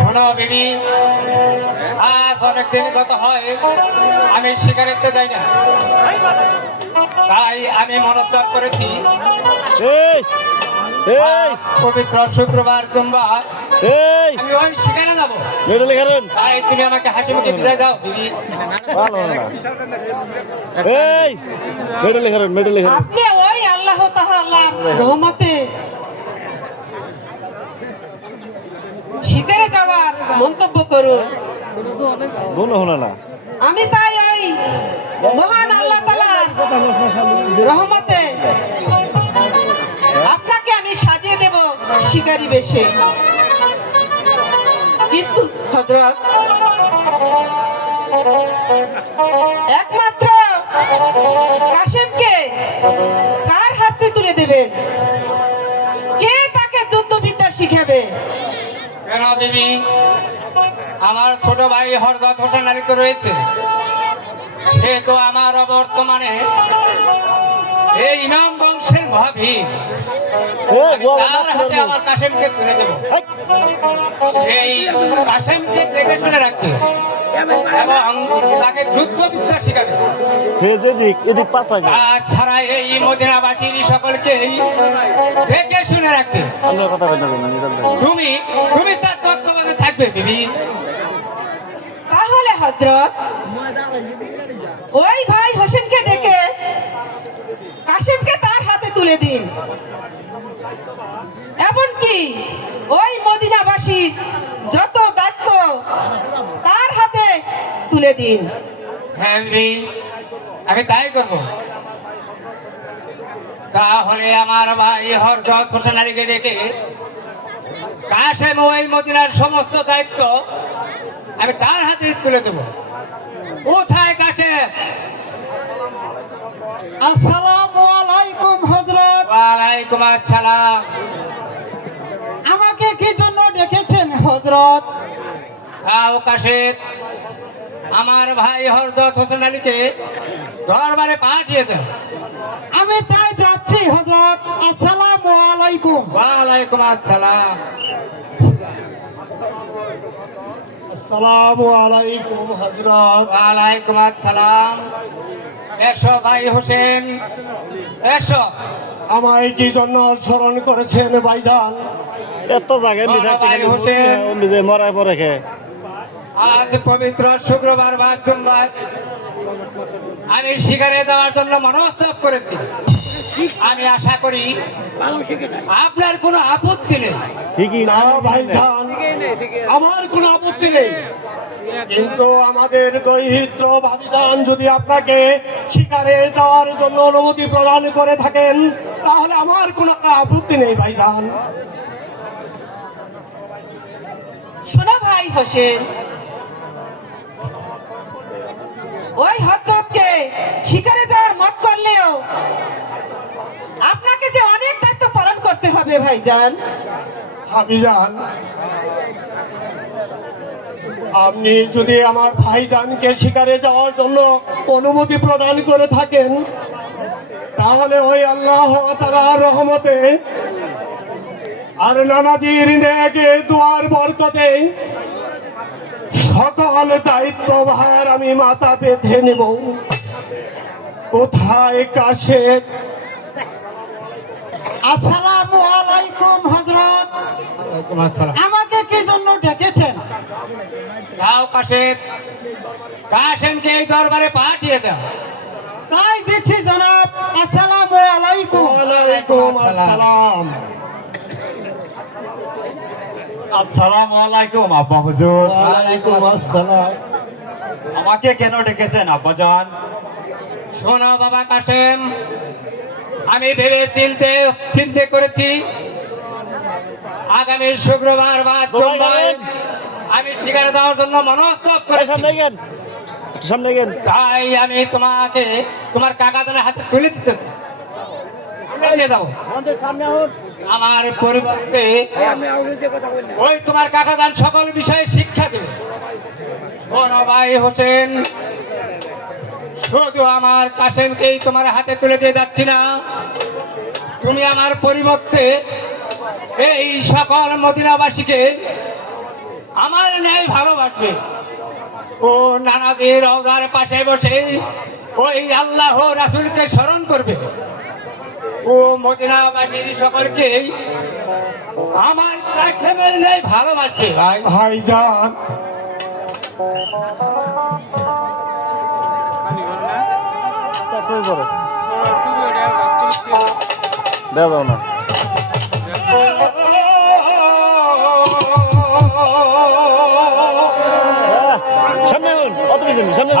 শোনো বিবি, আজ অনেকদিন গত হয় আমি শিকারিতে যাই না, তাই আমি মনস্থ করেছি পবিত্র শুক্রবার জুম্বার আমি ওই শিকারে যাবো। তাই তুমি আমাকে হাসি মুখে বিদায় দাও বিবি। আপনি ওই আল্লাহ তাআলার রহমতে শিকারে যাওয়ার মন্তব্য করুন। আমি তাই ওই মহান আল্লাহ তাআলার রহমতে আপনাকে আমি সাজিয়ে দেব শিকারি বেশে। কিন্তু হযরত, একমাত্র কাশেমকে কার হাতে তুলে দেবেন? কে তাকে যুদ্ধবিদ্যা শিখাবে? কেন বিবি, আমার ছোট ভাই হরদত হোসেন আলী তো রয়েছে, সে তো আমার বর্তমানে এই ইমাম বংশের মহাবীর। তার হাতে আমার কাশেমকে তুলে দেব, সেই কাশেমকে দেখে শুনে রাখবে এবং তাকে যুদ্ধবিদ্যা শিখাবে। তাছাড়া এই মদিনাবাসীর সকলকেই দেখে শুনে রাখবে। তুমি তার তত্ত্বাবধানে থাকবে বিবি। তাহলে হযরত, ওই ভাই হোসেনকে ডেকে কাশেমকে তার হাতে তুলে দিন, এমনকি ওই মদিনাবাসীর যত দায়িত্ব তার হাতে তুলে দিন। হ্যাঁ বিবি, আমি তাই করবো। তাহলে আমার ভাই হরজত হোসেন আলীকে ডেকে কাশেম ওই মদিনার সমস্ত দায়িত্ব আমি তার হাতে তুলে দেবো। কোথায় কাশেম? আসসালামু আলাইকুম হযরত। ওয়ালাইকুম আসসালাম। আমাকে কি জন্য ডেকেছেন হযরত? কাশেম, আমার ভাই হরজত হোসেন আলীকে দরবারে পাঠিয়ে দেন। আমি তাই যাচ্ছি হযরত। আসসালামু আলাইকুম। ওয়ালাইকুম আসসালাম। আসসালামু আলাইকুম হযরত। ওয়ালাইকুম আসসালাম। এসো ভাই হোসেন, এসো। আমায় কি জন্য স্মরণ করেছেন ভাইজান? এত জায়গায় ভাই হোসেন, নিজে মরায় পরে খে আজ পবিত্র শুক্রবার বা সোমবার আমি শিকারে যাওয়ার জন্য মনস্তব করেছি। আমি আশা করি আপনার কোনো আপত্তি নেই। ঠিকই না ভাইজান, আমার কোনো আপত্তি নেই, কিন্তু আমাদের দৈহিত্র ভাবিজান যদি আপনাকে শিকারে যাওয়ার জন্য অনুমতি প্রদান করে থাকেন তাহলে আমার কোনো আপত্তি নেই ভাইজান। শোনো ভাই হোসেন, ওই হযরতকে শিকারে যাওয়ার মত করলেও আপনাকে যে অনেক দায়িত্ব পালন করতে হবে ভাইজান। ভাবিজান, আপনি যদি আমার ভাইজানকে শিকারে যাওয়ার জন্য অনুমতি প্রদান করে থাকেন তাহলে ওই আল্লাহ তাআলার রহমতে আর নামাজির নেকে দুয়ার বরকতে সকল দায়িত্ব ভার আমি মাথা পেতে নেব। কোথায় কাশেম? আসসালামু আলাইকুম হযরত। ওয়ালাইকুম আসসালাম। আমাকে কি জন্য ডেকেছেন? যাও কাশেম, কাশেমকে এই দরবারে পাঠিয়ে দাও। তাই দিচ্ছি জনাব। আসসালামু আলাইকুম। ওয়ালাইকুম আসসালাম। আসসালামু আলাইকুম আব্বা হুজুর। ওয়ালাইকুম আসসালাম। আমাকে কেন ডেকেছেন আব্বাজান? শোনো বাবা কাশেম, আমি ভেবে চিন্তে করেছি আগামী শুক্রবার বা সোমবার আমি শিকারে যাওয়ার জন্য মনস্তব করেছি। সামনে গেন। তাই আমি তোমাকে তোমার কাকাদের হাতে তুলে দিতে যাবো। আমার পরিবর্তে ওই তোমার কাকাদান সকল বিষয়ে শিক্ষা দেবে। শোনো ভাই হোসেন, শুধু আমার কাশেমকেই তোমার হাতে তুলে দিয়ে যাচ্ছি না, তুমি আমার পরিবর্তে এই সকল মদিনাবাসীকে আমার ন্যায় ভালোবাসবে। ও নানাদের রওজার পাশে বসে ওই আল্লাহ রাসূলকে স্মরণ করবে। ও মদিনাবাসীর সকলকে আমার কাশেমের ন্যায় ভালোবাসবে ভাই। ভাইজান তারপরে পরে দাও না সামনে আগুন, অত বেশি সামনে